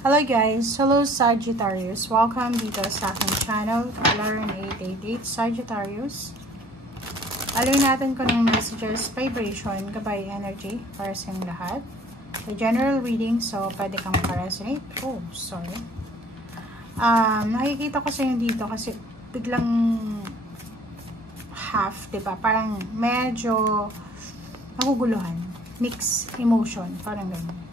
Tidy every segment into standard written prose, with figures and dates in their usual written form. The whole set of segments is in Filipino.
Hello guys! Hello Sagittarius! Welcome dito sa aking channel, Alarm 888 Sagittarius. Alamin natin kung anong messages, vibration, gabay energy para sa inyong lahat. The general reading, so pwede kang makaresonate. Oh, sorry. Nakikita ko sa inyo dito kasi biglang half, diba? Parang medyo naguguluhan. Mix emotion, parang gano'n.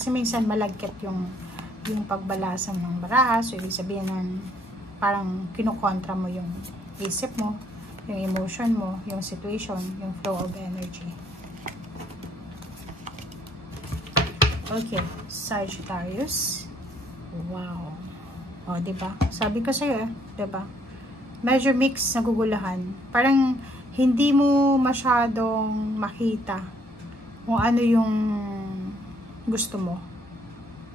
Kasi minsan malagkit yung pagbalasang ng baraha. So, ibig sabihin nun, parang kinukontra mo yung isip mo, yung emotion mo, yung situation, yung flow of energy. Okay, Sagittarius. Wow. O, diba? Sabi ko sa'yo, diba? Medyo mix, nagugulahan. Parang hindi mo masyadong makita kung ano yung gusto mo.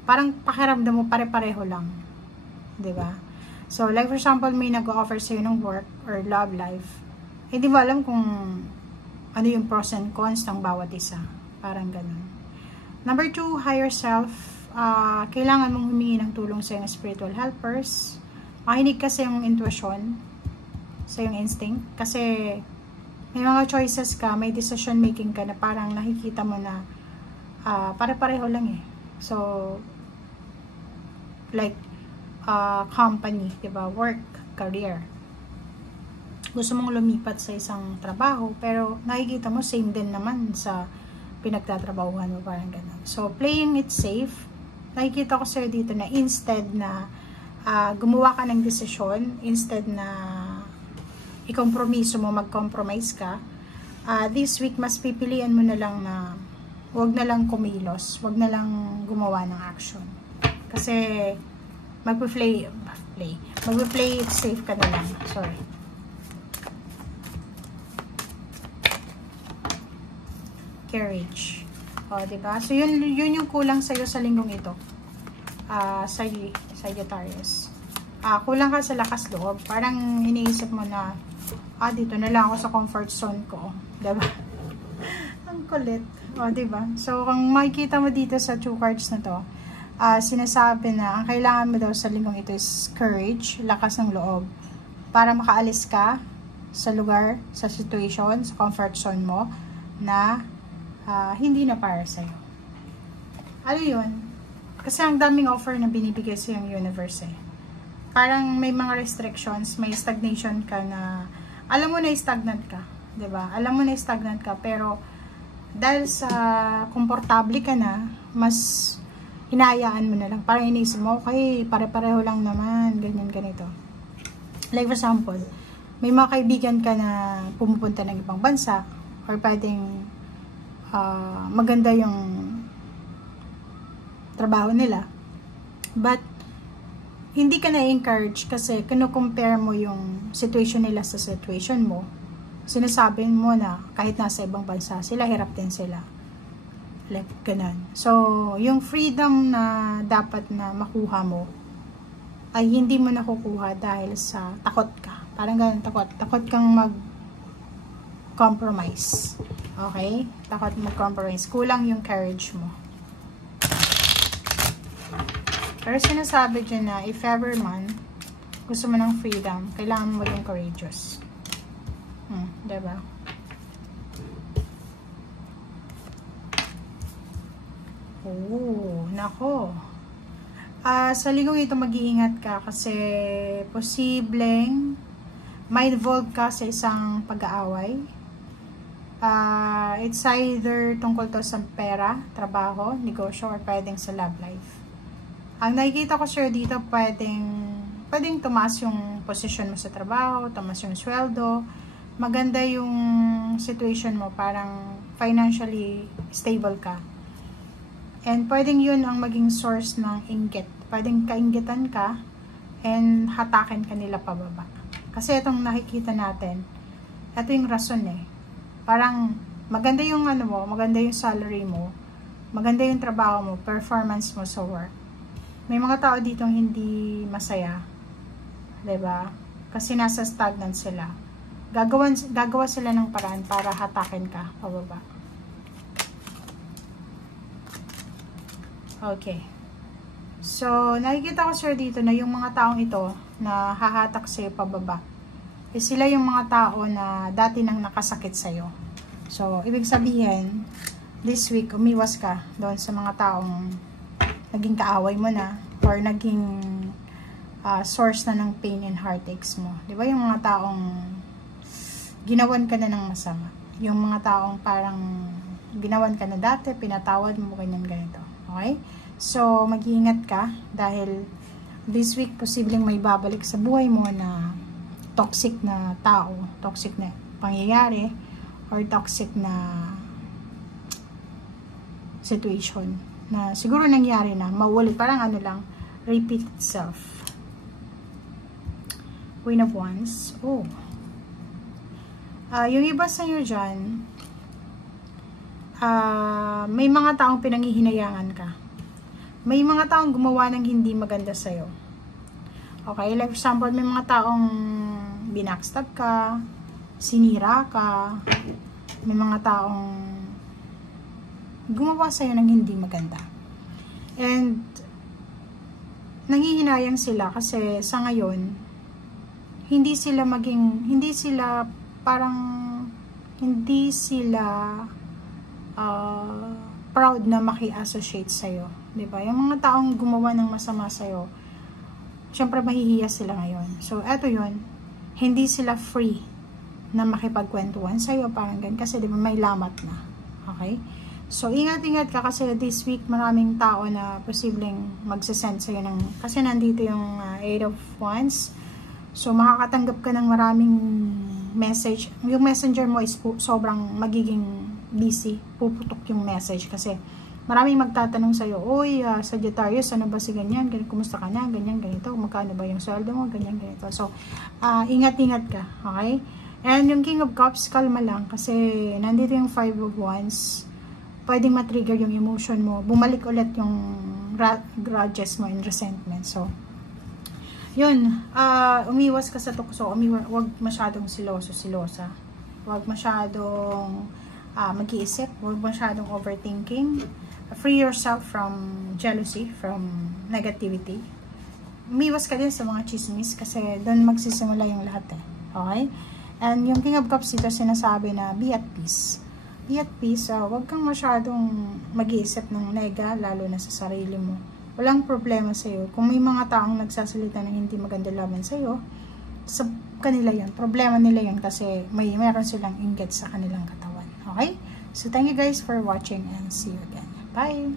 Parang pakiramdam mo pare-pareho lang. 'Di ba? So, like for example, may nag-offer sa'yo ng work or love life. Hindi mo alam kung ano yung pros and cons ng bawat isa. Parang ganun. Number 2, higher self. Kailangan mong humingi ng tulong sa iyong spiritual helpers. Makinig ka sa iyong intuition, sa iyong instinct. Kasi may mga choices ka, may decision making ka na parang nakikita mo na pare-pareho lang eh. So, like, company, diba? Work, career. Gusto mong lumipat sa isang trabaho, pero nakikita mo, same din naman sa pinagtatrabahuhan mo, parang ganun. So, playing it safe, nakikita ko sa'yo dito na instead na gumawa ka ng desisyon, instead na ikompromiso mo, mag-compromise ka, this week, mas pipilian mo na lang na wag na lang kumilos, wag na lang gumawa ng action. Kasi magpe-play it safe ka na lang. Sorry. Courage. O, diba? So, yun yung kulang sa'yo sa linggong ito. Sagittarius. Kulang ka sa lakas loob. Parang iniisip mo na, dito na lang ako sa comfort zone ko. Diba? Ang kulit. O, diba? So, kung makikita mo dito sa 2 cards na to, sinasabi na, ang kailangan mo daw sa linggong ito is courage, lakas ng loob, para makaalis ka sa lugar, sa situation, sa comfort zone mo, na hindi na para sa'yo. Ano yun? Kasi ang daming offer na binibigay sa yung universe eh. Parang may mga restrictions, may stagnation ka na, alam mo na stagnant ka, diba? Alam mo na stagnant ka, pero dahil sa komportable ka na, mas hinayaan mo na lang. Parang inisip mo, okay, pare-pareho lang naman, ganyan, ganito. Like for example, may mga kaibigan ka na pumupunta ng ibang bansa, or pwedeng maganda yung trabaho nila. But, hindi ka na-encourage kasi kino-compare mo yung situation nila sa situation mo. Sinasabi mo na kahit nasa ibang bansa sila, hirap din sila. Like, ganun. So, yung freedom na dapat na makuha mo, ay hindi mo nakukuha dahil sa takot ka. Parang ganun, takot. Takot kang mag-compromise. Okay? Takot mag-compromise. Kulang yung courage mo. Pero sinasabi dyan na, if ever man, gusto mo ng freedom, kailangan mo maging courageous. Diba? Oh, nako. Sa linggong ito mag-iingat ka kasi posibleng ma-involve ka sa isang pag-aaway. It's either tungkol to sa pera, trabaho, negosyo, or pwedeng sa love life. Ang nakikita ko sir dito, pwedeng tumaas yung position mo sa trabaho, tumaas yung sweldo, maganda yung situation mo, parang financially stable ka. And pwedeng yun ang maging source ng inggit. Pwedeng kainggitan ka and hatakin ka nila pababa. Kasi itong nakikita natin, ito yung rason eh. Parang maganda yung ano mo, maganda yung salary mo, maganda yung trabaho mo, performance mo sa work. May mga tao ditong hindi masaya. 'Di ba? Kasi nasa stagnant sila. Gagawa sila ng paraan para hatakin ka pababa. Okay. So, nakikita ko sir dito na yung mga taong ito na hahatak sa'yo pababa, sila yung mga tao na dati nang nakasakit sa'yo. So, ibig sabihin, this week, umiwas ka doon sa mga taong naging kaaway mo na or naging source na ng pain and heartaches mo. Di ba yung mga taong ginawan ka na ng masama? Yung mga taong parang ginawan ka na dati, pinatawad mo, ganyan ganito. Okay? So, mag-iingat ka dahil this week, posibleng may babalik sa buhay mo na toxic na tao, toxic na pangyayari, or toxic na situation na siguro nangyari na, maulit, parang ano lang, repeat itself. Queen of Wands. Oh. Yung iba sa inyo dyan, may mga taong pinanghihinayangan ka. May mga taong gumawa ng hindi maganda sa'yo. Okay, like for example, may mga taong binackstab ka, sinira ka, may mga taong gumawa sa'yo ng hindi maganda. And nanghihinayang sila kasi sa ngayon, hindi sila proud na maki-associate sa'yo. Diba? Yung mga taong gumawa ng masama sa'yo, syempre mahihiya sila ngayon. So, eto yun, hindi sila free na makipagkwentuhan sa'yo, parang ganyan, kasi diba may lamat na. Okay? So, ingat-ingat ka kasi this week maraming tao na posibleng magsasend sa'yo ng, kasi nandito yung 8 of Wands. So, makakatanggap ka ng maraming message. Yung messenger mo is sobrang magiging busy. Puputok yung message kasi maraming magtatanong sa'yo, oy, Sagittarius, ano ba si ganyan? Kumusta ka na? Ganyan, ganito. Magkano ba yung sweldo mo? Ganyan, ganito. So, ingat-ingat ka. Okay? And yung King of Cups, kalma lang. Kasi nandito yung 5 of Wands. Pwedeng matrigger yung emotion mo. Bumalik ulit yung grudges mo and resentment. So, yun. Umiwas ka sa tukso. Huwag masyadong silosa. Huwag masyadong mag-iisip. Huwag masyadong overthinking. Free yourself from jealousy, from negativity. Umiwas ka din sa mga chismis kasi doon magsisimula yung lahat eh. Okay? And yung King of Cups dito sinasabi na be at peace. Be at peace. Huwag kang masyadong mag-iisip ng nega, lalo na sa sarili mo. Walang problema sa'yo. Kung may mga taong nagsasalita ng hindi maganda laban sa'yo, sa kanila yan. Problema nila yan kasi meron silang inggit sa kanilang katawan. Okay? So, thank you guys for watching and see you again. Bye!